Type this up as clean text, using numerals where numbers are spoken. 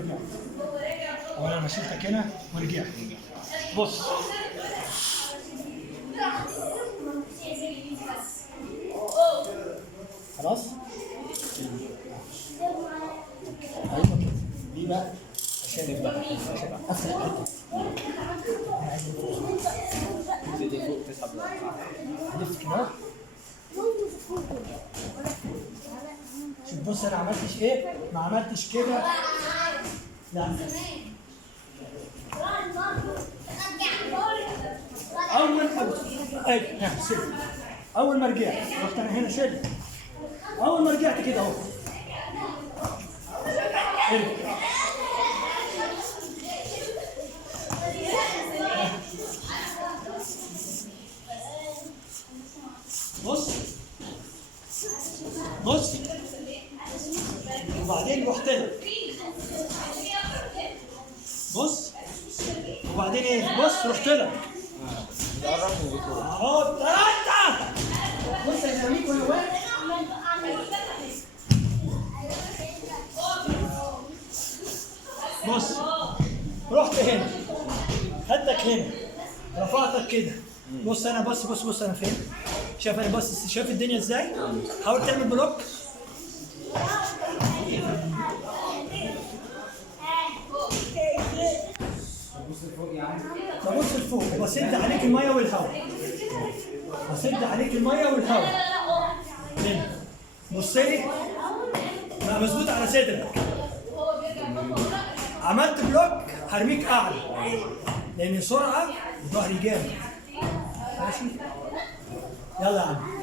ورجعت. اولا انا شلتك هنا ورجعت. بص خلاص. ايوه كده. ليه بقى؟ عشان يبقى افتح الحته. تبتدي فوق تسحب هلف كده. شوف بص انا عملتش ايه؟ ما عملتش كده. لا. اول ما رجعت رحت انا هنا شلت. اول ما رجعت كده اهو. بص بص وبعدين رحت لها. بص وبعدين ايه؟ بص رحت لها. بتقربني بتقول اهو انت بص يا زميك وانا واقف. بص رحت هنا خدتك هنا رفعتك كده. بص انا بص انا فين؟ شايف انا بص شايف الدنيا ازاي؟ حاول تعمل بلوك. ببص لفوق واسد عليك الميه والهواء. واسد عليك الميه والهواء. هنا بص لي بقى مظبوط على صدرك. عملت بلوك هرميك اعلى لان سرعه ظهري جامد. ماشي يلا يا عم.